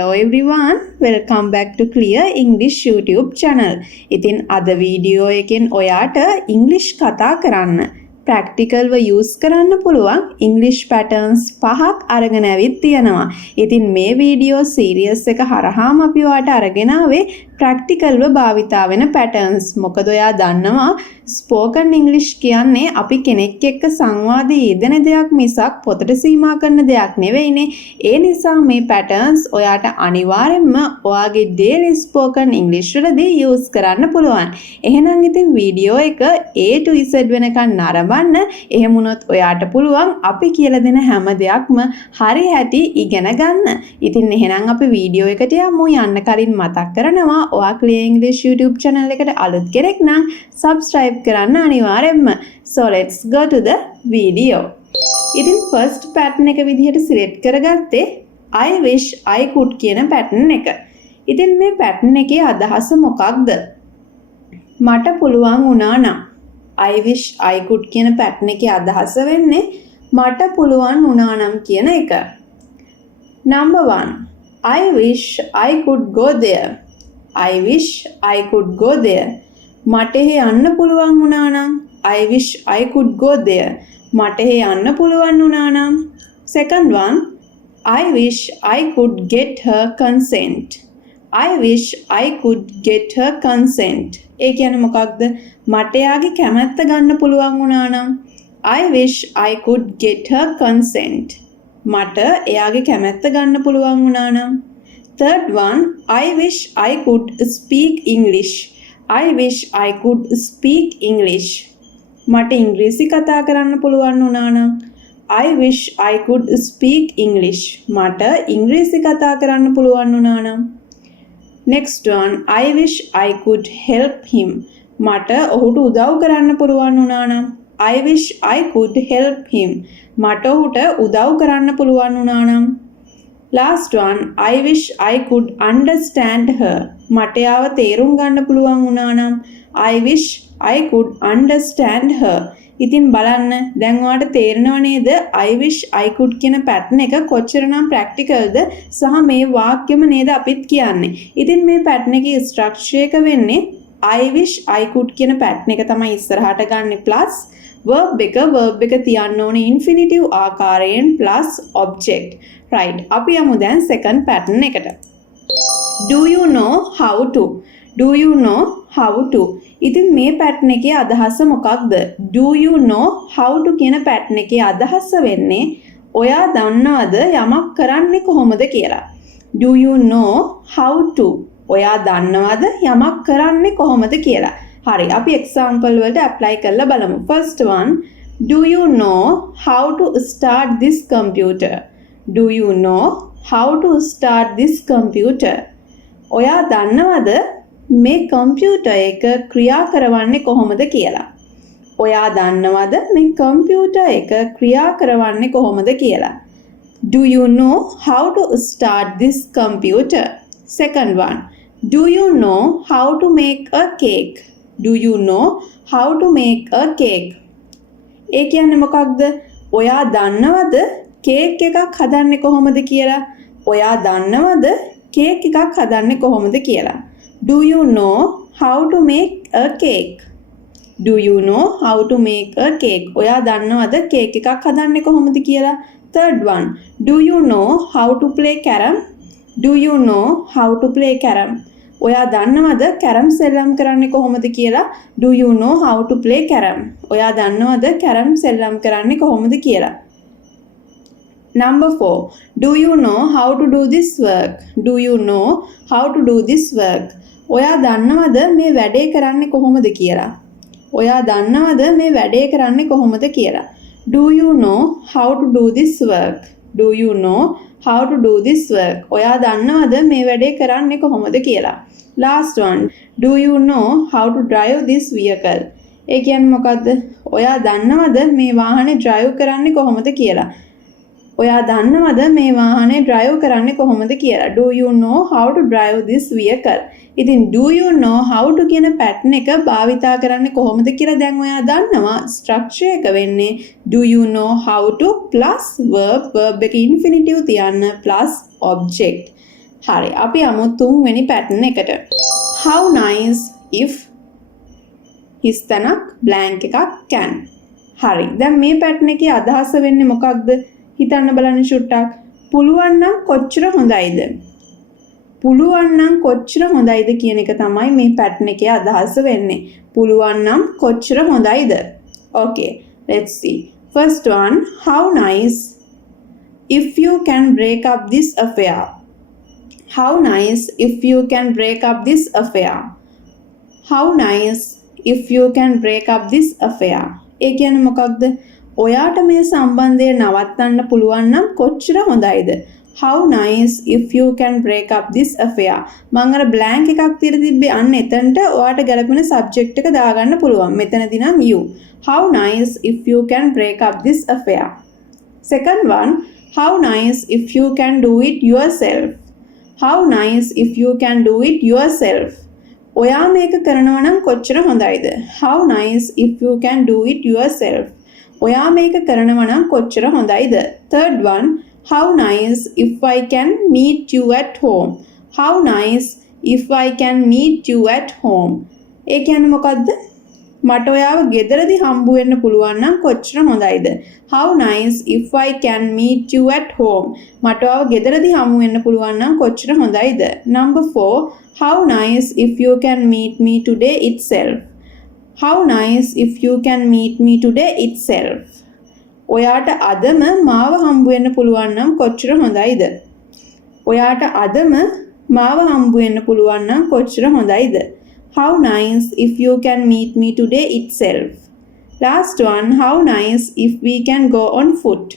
Hello everyone, welcome back to Clear English YouTube channel. ඉතින් අද වීඩියෝ එකෙන් ඔයාට ඉංග්‍රීසි කතා කරන්න ප්‍රැක්ටිකල්ව යූස් කරන්න පුළුවන් ඉංග්‍රීසි පැටර්න්ස් 5ක් අරගෙන ඇවිත් තියෙනවා. ඉතින් මේ වීඩියෝ සීරීස් එක හරහාම අපි ඔයාට අරගෙන ආවේ ප්‍රැක්ටිකල්ව භාවිතා වෙන පැටර්න්ස්. මොකද ඔයා දන්නවා ස්පෝකන් ඉංග්‍රීසි කියන්නේ අපි කෙනෙක් එක්ක සංවාදයේ යෙදෙන දෙයක් මිසක් පොතට සීමා කරන දෙයක් නෙවෙයිනේ. ඒ නිසා මේ පැටර්න්ස් ඔයාට අනිවාර්යෙන්ම ඔයාගේ ඩේලි ස්පෝකන් ඉංග්‍රීසි වලදී යූස් කරන්න පුළුවන්. එහෙනම් ඉතින් වීඩියෝ එක A to Z වෙනකන් නරඹන්න. එහෙම වුණොත් ඔයාට පුළුවන් අපි කියලා දෙන හැම දෙයක්ම හරි හැටි ඉගෙන ගන්න. ඉතින් එහෙනම් අපි වීඩියෝ එකට යමු. යන්න කලින් මතක් කරනවා ඔයා Clear English YouTube channel එකට අලුත් කෙනෙක් නම් subscribe කරන්න අනිවාර්යෙන්ම. So let's go to the video. ඉතින් first pattern එක විදිහට select කරගත්තේ I wish I could කියන pattern එක. ඉතින් මේ pattern එකේ අදහස මොකක්ද? මට පුළුවන් වුණා නම් I wish I could කියන pattern එකේ අදහස වෙන්නේ මට පුළුවන් වුණා නම් කියන එක. Number 1. I wish I could go there. I wish I could go there. මට එහෙ යන්න පුළුවන් වුණා නම් I wish I could go there. මට එහෙ යන්න පුළුවන් වුණා නම්. Second one. I wish I could get her consent. I wish I could get her consent. ඒ කියන්නේ මොකක්ද? මට එයාගේ කැමැත්ත ගන්න පුළුවන් වුණා නම් I wish I could get her consent. මට එයාගේ කැමැත්ත ගන්න පුළුවන් වුණා නම්. Third one, I wish I could speak English. I wish I could speak English. මට ඉංග්‍රීසි කතා කරන්න පුළුවන් වුණා නම් I wish I could speak English. මට ඉංග්‍රීසි කතා කරන්න පුළුවන් වුණා නම්. Next one, I wish I could help him. මට ඔහුට උදව් කරන්න පුළුවන් වුණා නම් I wish I could help him. මට ඔහුට උදව් කරන්න පුළුවන් වුණා නම්. Last one, I wish I could understand her. මට යාව තේරුම් ගන්න පුළුවන් වුණා නම් I wish I could understand her. ඉතින් බලන්න දැන් ඔයාලට තේරෙනව නේද I wish I could කියන පැටර්න් එක කොච්චරනම් ප්‍රැක්ටිකල්ද සහ මේ වාක්‍යෙම නේද අපිත් කියන්නේ. ඉතින් මේ පැටර්න් එකේ ස්ට්‍රක්චර් එක වෙන්නේ I wish I could කියන පැටර්න් එක තමයි ඉස්සරහට ගන්න plus verb එක තියන්න ඕනේ infinitive ආකාරයෙන් plus object. Right. අපි යමු දැන් second pattern එකට. Do you know how to? Do you know how to? ඉතින් මේ pattern එකේ අදහස මොකක්ද? Do you know how to කියන pattern එකේ අදහස වෙන්නේ ඔයා දන්නවද යමක් කරන්නේ කොහොමද කියලා. Do you know how to? ඔයා දන්නවද යමක් කරන්නේ කොහොමද කියලා. හරි. අපි example වලට apply කරලා බලමු. First one, do you know how to start this computer? Do you know how to start this computer? ඔයා දන්නවද මේ කම්පියුටර් එක ක්‍රියා කරවන්නේ කොහොමද කියලා? ඔයා දන්නවද මේ කම්පියුටර් එක ක්‍රියා කරවන්නේ කොහොමද කියලා? Do you know how to start this computer? Second one, do you know how to make a cake? Do you know how to make a cake? ඒ කියන්නේ මොකක්ද? ඔයා දන්නවද කේක් එකක් හදන්නේ කොහොමද කියලා? ඔයා දන්නවද කේක් එකක් හදන්නේ කොහොමද කියලා? Do you know how to make a cake? Do you know how to make a cake? ඔයා දන්නවද කේක් එකක් හදන්නේ කොහොමද කියලා? Third one, do you know how to play carom? Do you know how to play carom? ඔයා දන්නවද කැරම් සෙල්ලම් කරන්නේ කොහොමද කියලා? Do you know how to play carom? ඔයා දන්නවද කැරම් සෙල්ලම් කරන්නේ කොහොමද කියලා? Number 4. Do you know how to do this work? Do you know how to do this work? ඔයා දන්නවද මේ වැඩේ කරන්නේ කොහොමද කියලා? ඔයා දන්නවද මේ වැඩේ කරන්නේ කොහොමද කියලා? Do you know how to do this work? Do you know how to do this work? ඔයා දන්නවද මේ වැඩේ කරන්නේ කොහොමද කියලා? Last one, do you know how to drive this vehicle? ඒ කියන්නේ මොකද්ද? ඔයා දන්නවද මේ වාහනේ drive කරන්නේ කොහොමද කියලා? ඔයා දන්නවද මේ වාහනේ drive කරන්නේ කොහොමද කියලා? Do you know how to drive this vehicle? ඉතින් do you know how to කියන pattern එක භාවිතා කරන්නේ කොහොමද කියලා දැන් ඔයා දන්නවා. structure එක වෙන්නේ do you know how to plus verb එක infinitive තියන්න plus object. හරි. අපි යමු තුන්වෙනි pattern එකට. How nice if හිස්තැනක් blank එකක් can. හරි. දැන් මේ pattern එකේ අදහස වෙන්නේ මොකක්ද? හිතන්න බලන්න ෂුට්ටක්. පුළුවන් නම් කොච්චර හොඳයිද? පුළුවන් නම් කොච්චර හොඳයිද කියන එක තමයි මේ pattern එකේ අදහස වෙන්නේ. පුළුවන් නම් කොච්චර හොඳයිද? Okay, let's see. First one, how nice if you can break up this affair. How nice if you can break up this affair. How nice if you can break up this affair. ඒ කියන්නේ මොකක්ද? ඔයාට මේ සම්බන්ධය නවත්තන්න පුළුවන් නම් කොච්චර හොඳයිද? How nice if you can break up this affair. මම අර blank එකක් තියලා තිබ්බේ අන්න එතනට ඔයාට ගැලපෙන subject එක දාගන්න පුළුවන්. මෙතනදී නම් you. How nice if you can break up this affair. Second one, how nice if you can do it yourself. How nice if you can do it yourself. ඔයා මේක කරනවා නම් කොච්චර හොඳයිද? How nice if you can do it yourself. ඔයා මේක කරනවා නම් කොච්චර හොඳයිද? Third one, how nice if I can meet you at home. How nice if I can meet you at home. ඒ කියන්නේ මොකද්ද? මට ඔයාව ගෙදරදී හම්බු වෙන්න පුළුවන් නම් කොච්චර හොඳයිද? How nice if I can meet you at home. මට ඔයාව ගෙදරදී හම්බු වෙන්න පුළුවන් නම් කොච්චර හොඳයිද? Number 4, how nice if you can meet me today itself. How nice if you can meet me today itself. ඔයාට අදම මාව හම්බු වෙන්න පුළුවන් නම් කොච්චර හොඳයිද? ඔයාට අදම මාව හම්බු වෙන්න පුළුවන් නම් කොච්චර හොඳයිද? How nice if you can meet me today itself. Last one, how nice if we can go on foot.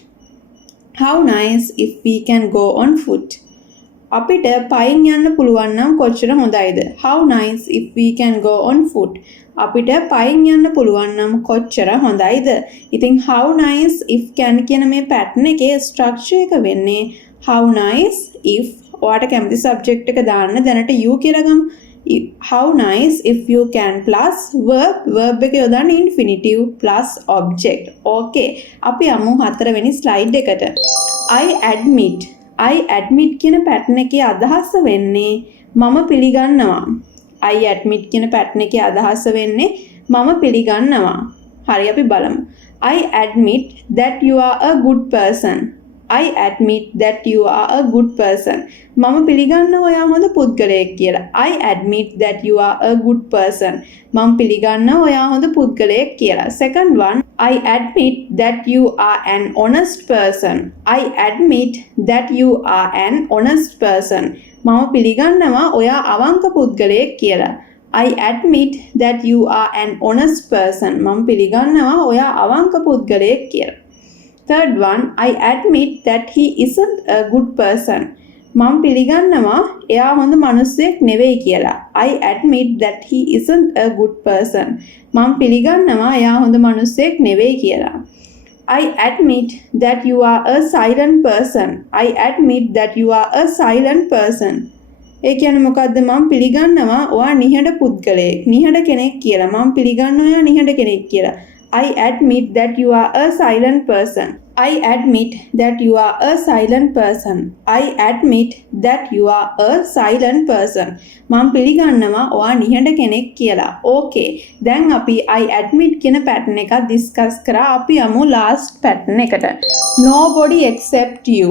How nice if we can go on foot. අපිට පයින් යන්න පුළුවන් නම් කොච්චර හොඳයිද? How nice if we can go on foot. අපිට පයින් යන්න පුළුවන් නම් කොච්චර හොඳයිද? ඉතින් how nice if can කියන මේ pattern එකේ structure එක වෙන්නේ how nice if ඔයාට කැමති subject එක දාන්න දැනට you කියලා ගමු. How nice if you can plus verb එක යොදන්න infinitive plus object. Okay. අපි යමු හතරවෙනි slide එකට. I admit කියන pattern එකේ අදහස වෙන්නේ මම පිළිගන්නවා. I admit කියන pattern එකේ අදහස වෙන්නේ මම පිළිගන්නවා. හරි අපි බලමු. I admit that you are a good person. I admit that you are a good person. මම පිළිගන්නවා ඔයා හොඳ පුද්ගලයෙක් කියලා. I admit that you are a good person. මම පිළිගන්නවා ඔයා හොඳ පුද්ගලයෙක් කියලා. Second one, I admit that you are an honest person. I admit that you are an honest person. මම පිළිගන්නවා ඔයා අවංක පුද්ගලයෙක් කියලා. I admit that you are an honest person. මම පිළිගන්නවා ඔයා අවංක පුද්ගලයෙක් කියලා. Third one, I admit that he isn't a good person. මම පිළිගන්නවා එයා හොඳ මිනිහෙක් නෙවෙයි කියලා. I admit that he isn't a good person. මම පිළිගන්නවා එයා හොඳ මිනිහෙක් නෙවෙයි කියලා. I admit that you are a silent person. I admit that you are a silent person. ඒ කියන්නේ මොකද්ද? මම පිළිගන්නවා ඔයා නිහඬ පුද්ගලයෙක්. නිහඬ කෙනෙක් කියලා. මම පිළිගන්නවා ඔයා නිහඬ කෙනෙක් කියලා. I admit that you are a silent person. I admit that you are a silent person. I admit that you are a silent person. මම පිළිගන්නවා ඔයා නිහඬ කෙනෙක් කියලා. Okay. දැන් අපි I admit කියන pattern එක discuss කරා. අපි යමු last pattern එකට. Nobody except you.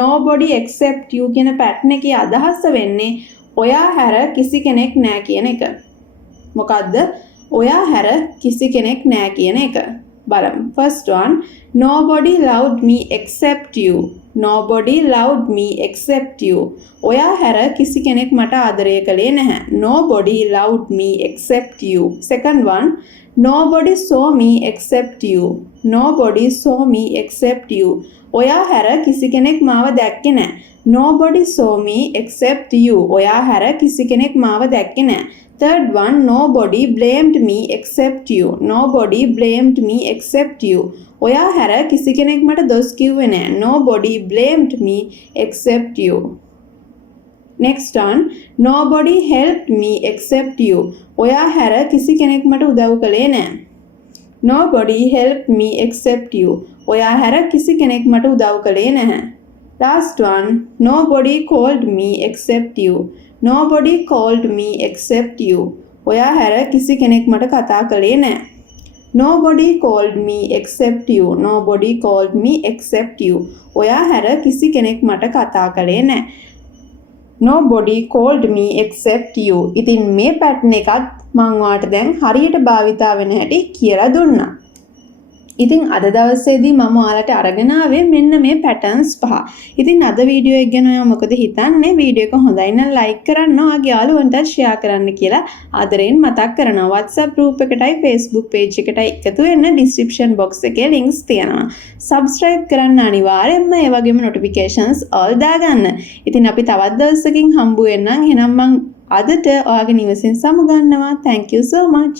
Nobody except you කියන pattern එකේ අදහස වෙන්නේ ඔයා හැර කිසි කෙනෙක් නැහැ කියන එක. මොකද්ද? ඔයා හැර කිසි කෙනෙක් නැහැ කියන එක. බලමු. First one, nobody loved me except you. Nobody loved me except you. ඔයා හැර කිසි කෙනෙක් මට ආදරය කළේ නැහැ. Nobody loved me except you. Second one, nobody saw me except you. Nobody saw me except you. ඔයා හැර කිසි කෙනෙක් මාව දැක්කේ නැහැ. Nobody saw me except you. ඔයා හැර කිසි කෙනෙක් මාව දැක්කේ නැහැ. Third one, nobody blamed me except you. Nobody blamed me except you. ඔයා හැර කිසි කෙනෙක් මට දොස් කිව්වේ නැහැ. Nobody blamed me except you. Next one, nobody helped me except you. ඔයා හැර කිසි කෙනෙක් මට උදව් කළේ නැහැ. Nobody helped me except you. ඔයා හැර කිසි කෙනෙක් මට උදව් කළේ නැහැ. Last one, nobody called me except you. Nobody called me except you. ඔයා හැර කිසි කෙනෙක් මට කතා කළේ නැහැ. Nobody called me except you. Nobody called me except you. ඔයා හැර කිසි කෙනෙක් මට කතා කළේ නැහැ. Nobody called me except you. ඉතින් මේ පැටර්න් එකත් මම ඔයාලට දැන් හරියට භාවිතා වෙන හැටි කියලා දුන්නා. ඉතින් අද දවසේදී මම ඔයාලට අරගෙන ආවේ මෙන්න මේ පැටර්න්ස් පහ. ඉතින් අද වීඩියෝ එක ගැන ඔයා මොකද හිතන්නේ? වීඩියෝ එක හොඳයි නම් ලයික් කරන්න, ඔයාගේ යාළුවන්ටත් ෂෙයා කරන්න කියලා ආදරෙන් මතක් කරනවා. WhatsApp group එකටයි Facebook page එකටයි එකතු වෙන්න description box එකේ links තියෙනවා. subscribe කරන්න අනිවාර්යෙන්ම, ඒ වගේම notifications all දාගන්න. ඉතින් අපි තවත් දවසකින් හම්බ වෙන්නම්. එහෙනම් මං අදට ඔයාගේ නිවසින් සමුගන්නවා. Thank you so much.